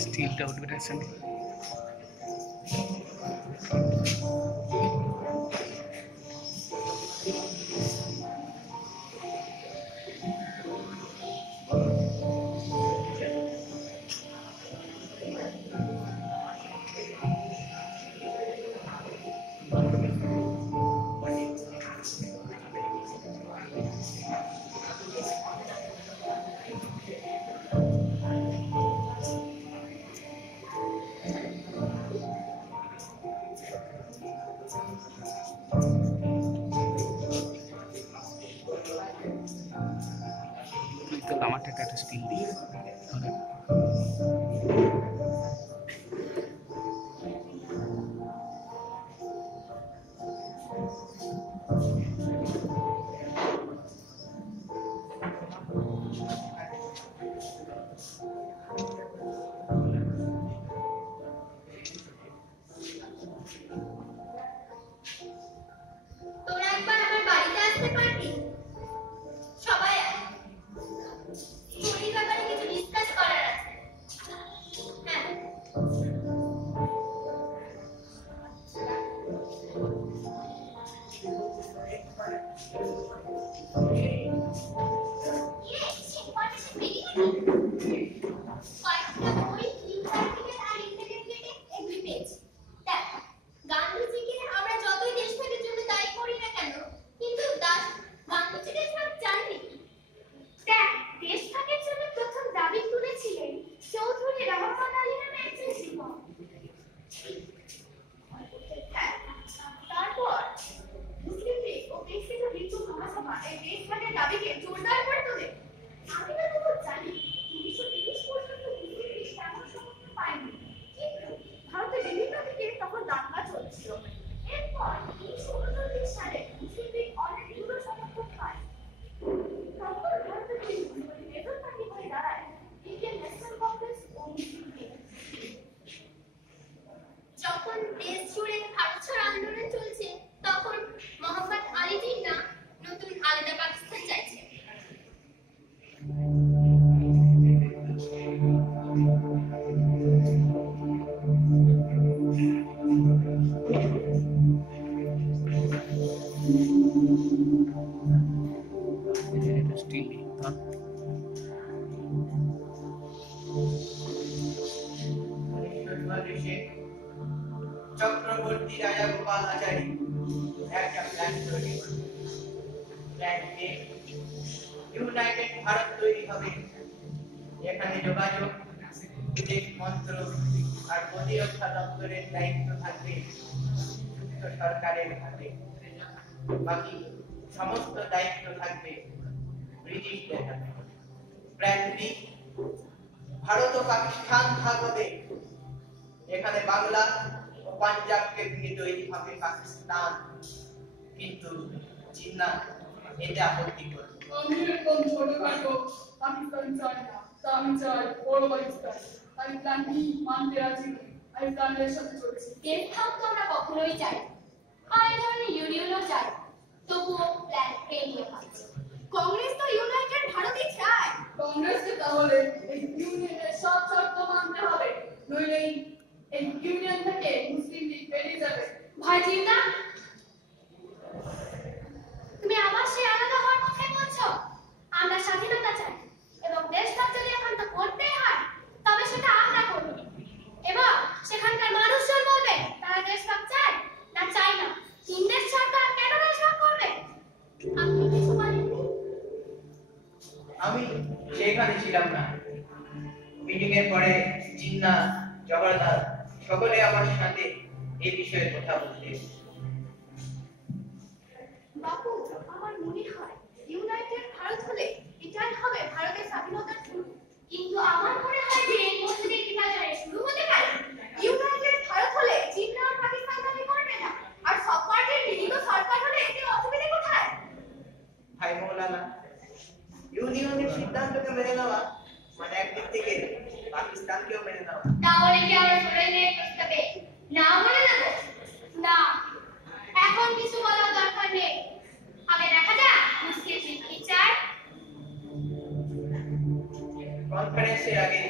Steel out పెట్టేసండి. আমারটা একটা still দিয়ে চক্রবর্তী রাজা গোপাল আচারী একটা প্ল্যান তৈরি করল। প্ল্যান এ, ইউনাইটেড ভারত তৈরি হবে। এখানে যোগাযোগ, বিদেশ মন্ত্র আর প্রতিরক্ষা দপ্তরের দায়িত্ব থাকবে সরকারের হাতে। বাকি সমস্ত দায়িত্ব থাকবে ব্রিটিশদের হাতে। প্ল্যান বি, ভারত ও পাকিস্তান ভাগ হবে। এখানে বাংলা ও পাঞ্জাবকে নিয়ে তৈরি হবে পাকিস্তান। কিন্তু জিন্নাহ এতে আপত্তি করবে। আমি এরকম ছোটখাটো পাকিস্তান চাই না, তা আমি চাই বড় পাকিস্তান। আমি প্ল্যান বি মানতে রাজি নই, আমি প্ল্যানের সাথে চলছি। গেস্ট হাউস তো আমরা কখনোই চাই, আর এই ধরনের ইউনিয়নও চাই, তবুও প্ল্যান এ নিয়ে ভাবছি। কংগ্রেস তো ইউনাইটেড ভারতই চায়। কংগ্রেসকে তাহলে এই ইউনিয়নের সব শর্ত মানতে হবে, নইলে এই ইউনিয়ন থেকে মুসলিম লীগ বেরিয়ে যাবে। ভাই জিন্নাহ, তুমি আবার সেই আলাদা হওয়ার কথাই বলছো? আমরা স্বাধীনতা চাই এবং দেশভাগ যদি একান্ত করতেই হয় তবে সেটা আমরা করব, এবং সেখানকার মানুষজন বলবে তারা দেশভাগ চায় না চায় না। ইংরেজ সরকার কেন দেশভাগ করবে? আপনি কিছু বলেননি? আমি সেখানে ছিলাম না। মিটিং এর পরে জিন্না, জওহরলাল সকলে আমার সাথে এই বিষয়ে কথা বলতে। বাবু, আমার মনে হয় ইউনাইটেড ভারত হলে এটাই হবে ভারতের স্বাধীনতার শুরু। কিন্তু আমার মনে হয় যে মসজিদের বিভাজনের শুরু হতে পারে ইউনাইটেড ভারত হলে জিন্না আর পাকিস্তান দাবি করবে না, আর সব পার্টির মিলিত সরকার হলে এতে অসুবিধা কোথায়? ভাই মৌলানা, ইউনিয়নের সিদ্ধান্তকে মেনে নেওয়া মানে একদিক থেকে পাকিস্তানকেও মেনে নেওয়া। তাহলে কি আমরা সৈন্যের প্রস্তাবে না বলে দেব? না, এখন কিছু বলার দরকার নেই। আগে দেখা যাক মুসলিম লীগ কি চায়। কনফারেন্সের আগে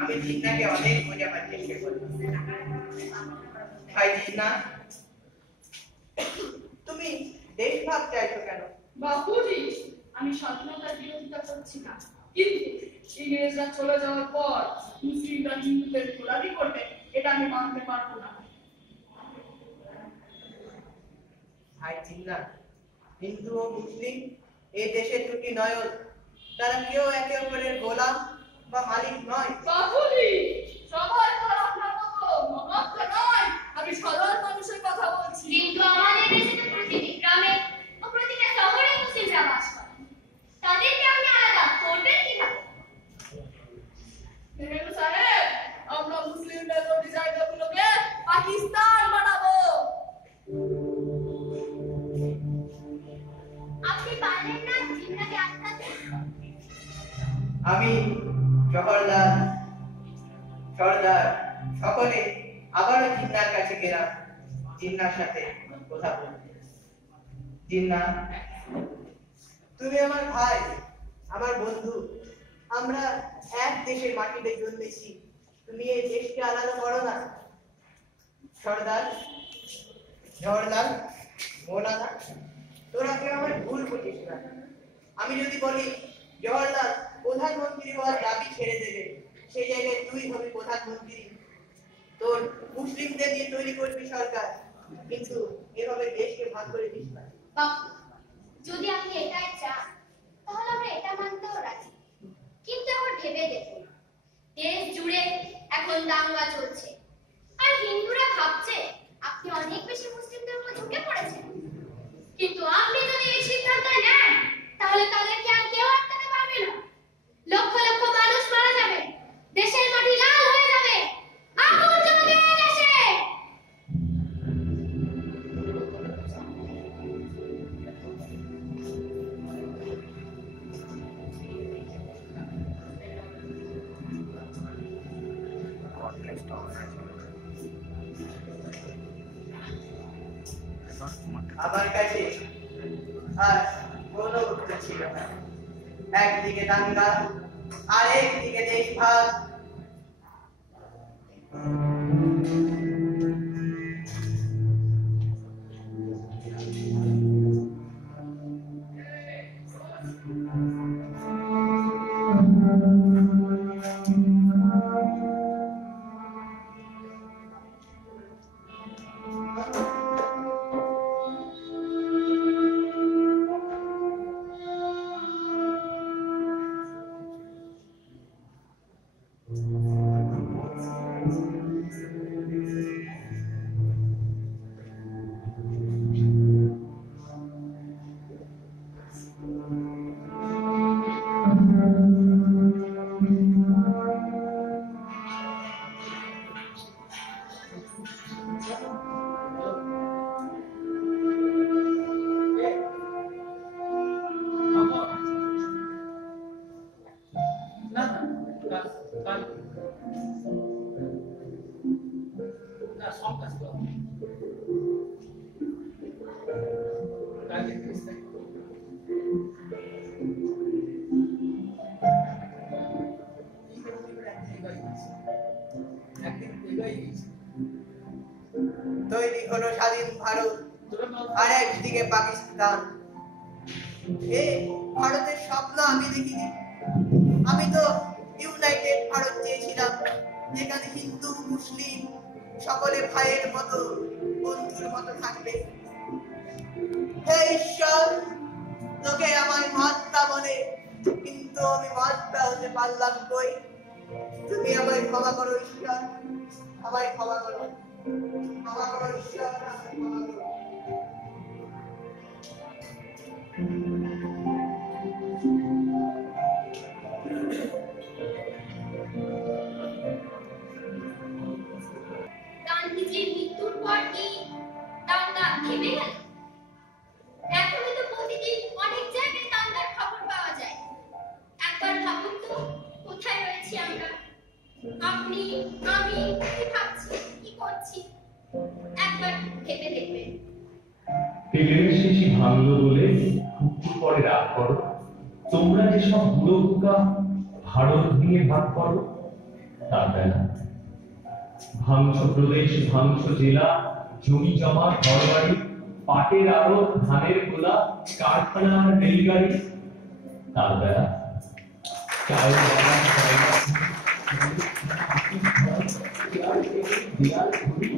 আমি জিন্নাকে অনেক বোঝাবার চেষ্টা করি। ভাই জিন্না, তুমি দেশভাগ চাইছো কেন? বাপুজি, আমি স্বাধীনতার বিরোধিতা করছি না, কিন্তু ইংরেজরা চলে যাওয়ার পর মুসলিমরা হিন্দুদের গোলামি করবে, এটা আমি মানতে পারবো না। ভাই জিন্না, হিন্দু ও মুসলিম এই দেশের দুটি নয়ন, তারা কেউ একে অপরের গোলাম বা মালিক নয়। বাপুজি, সবাই তো আর আপনার মতো মহাত্ম নয়, আমি সাধারণ মানুষের কথা বলছি। কিন্তু আমাদের দেশে তো প্রতিটি গ্রামে ও প্রতিটা শহরে মুসলিমরা বাস করে। তাদেরকে আপনি আলাদা করবেন কিভাবে? নেহেরু সাহেব, আমরা মুসলিমদের ওই জায়গাগুলোকে পাকিস্তান বানাবো। আপনি পারলেন না জিন্নাকে আটকাতে? আমি, জওহরলাল, সর্দার সকলে আবারও জিন্নার কাছে গেলাম জিন্নার সাথে কথা বলতে। জিন্না, তুমি আমার ভাই, আমার বন্ধু, আমরা এক দেশের মাটিতে জন্মেছি, তুমি এই দেশকে আলাদা করো না। সর্দার, জওহরলাল, মৌলানা, তোরা কেউ আমার ভুল বুঝিস না। আমি যদি বলি জওহরলাল প্রধানমন্ত্রী হওয়ার দাবি ছেড়ে দেবে, সেই জায়গায় তুই হবি প্রধানমন্ত্রী, তোর মুসলিমদের দিয়ে তৈরি করবি সরকার, কিন্তু এভাবে দেশকে ভাগ করে দিস না। বাপু, যদি আপনি এটাই চান তাহলে আমরা এটা মানতেও রাজি। কিন্তু একবার ভেবে দেখুন, দেশ জুড়ে এখন দাঙ্গা চলছে, আর হিন্দুরা ভাবছে আপনি অনেক বেশি মুসলিমদের উপর ঝুঁকে পড়েছেন। কিন্তু আপনি যদি এই সিদ্ধান্ত নেন তাহলে তাদেরকে আর কেউ আটকাতে পারবে না। লক্ষ লক্ষ মানুষ মারা যাবে, দেশের মাটি লাল হয়ে যাবে, আগুন জ্বলবে এই দেশে। আমার কাছে আর কোনো উত্তর ছিল না। একদিকে দাঙ্গা, আরেক দিকে দেশ ভাগ। তৈরি হলো স্বাধীন ভারত, আর একদিকে পাকিস্তান। এই ভারতের স্বপ্ন আমি দেখিনি। আমি তো ইউনাইটেড ভারত চেয়েছিলাম, যেখানে হিন্দু মুসলিম সকলে ভাইয়ের মতো বন্ধুর মতো থাকবে। হে ঈশ্বর, তোকে আমায় মহাত্মা বলে কিন্তু আমি বাচ্চা হতে পারলাম কই। তুমি আমায় ক্ষমা করো ঈশ্বর, আমায় ক্ষমা করো, ক্ষমা করো ঈশ্বর, আমায় ক্ষমা করো। গান্ধীজির মৃত্যুর পর কি দাঙ্গা থেমে গেল? এখনো তো প্রতিদিন অনেক জায়গায় দাঙ্গার খবর পাওয়া যায়। একবার ভাবুন তো কোথায় রয়েছি আমরা? আপনি, আমি কি ভাবছি, কি করছি? একবার ভেবে দেখবেন। তেলের শেষে ভাঙলো বলে একটু পরে রাগ করো। তোমরা যেসব বুড়ো বোকা ভারত নিয়ে ভাগ করো, তা বেলা ভাঙছ প্রদেশ, ভাঙছ জেলা, জমি জমা, ঘরবাড়ি, পাটের আড়ত, ধানের গোলা, কারখানা আর রেলগাড়ি, তার বেলা চায়ের বাগান, দেয়াল ঘড়ি,